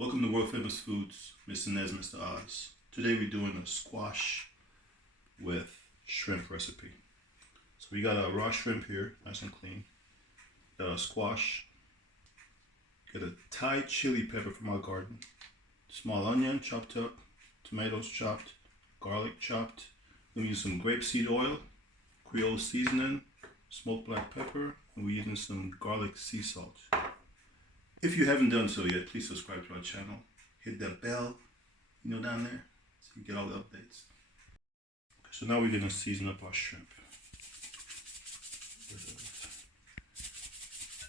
Welcome to World Famous Foods, Mr. Nez, Mr. Oz. Today we're doing a squash with shrimp recipe. So we got a raw shrimp here, nice and clean. Got a squash. Got a Thai chili pepper from our garden. Small onion chopped up, tomatoes chopped, garlic chopped. We're using some grapeseed oil, Creole seasoning, smoked black pepper, and we're using some garlic sea salt. If you haven't done so yet, please subscribe to our channel. Hit that bell, down there, so you get all the updates. Okay, so now we're gonna season up our shrimp.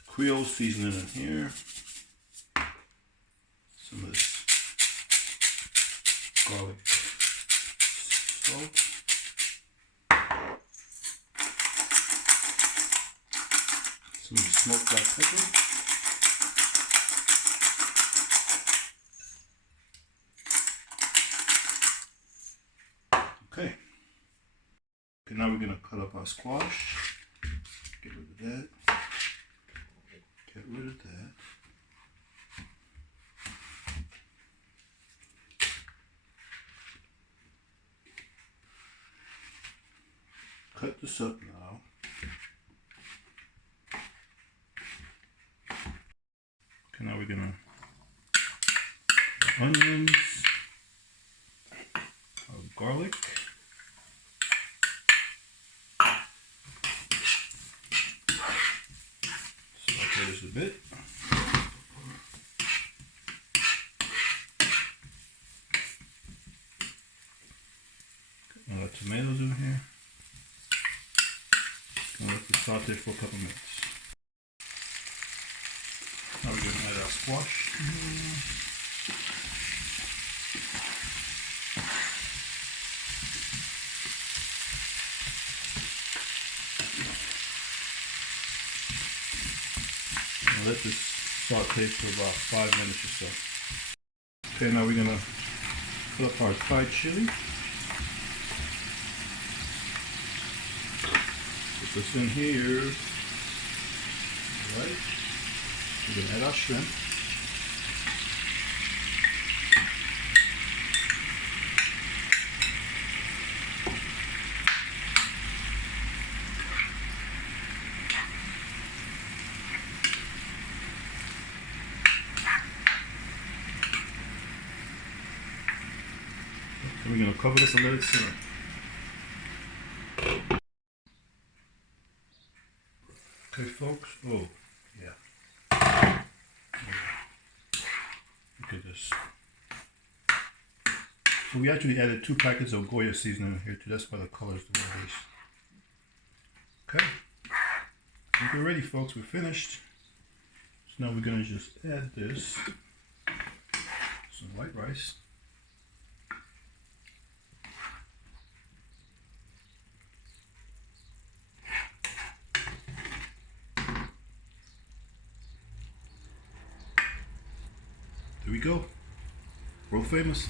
Creole seasoning in here. Some of this garlic salt. Some smoked black pepper. Okay, now we're going to cut up our squash. Get rid of that. Get rid of that. Cut this up now. Okay, now we're going to onions, garlic. Saute this a bit. I'll let tomatoes in here. I'll let this saute for a couple minutes. Now we're going to add our squash. Let this saute for about 5 minutes or so. Okay, now we're gonna put up our Thai chili. Put this in here. Alright. We're gonna add our shrimp. We're going to cover this and let it simmer. Okay, folks. Oh, yeah. Look at this. So we actually added 2 packets of Goya seasoning in here too. That's why the color's the way it is. Okay. I think we're ready, folks. We're finished. So now we're going to just add this. Some white rice. Here we go. World famous.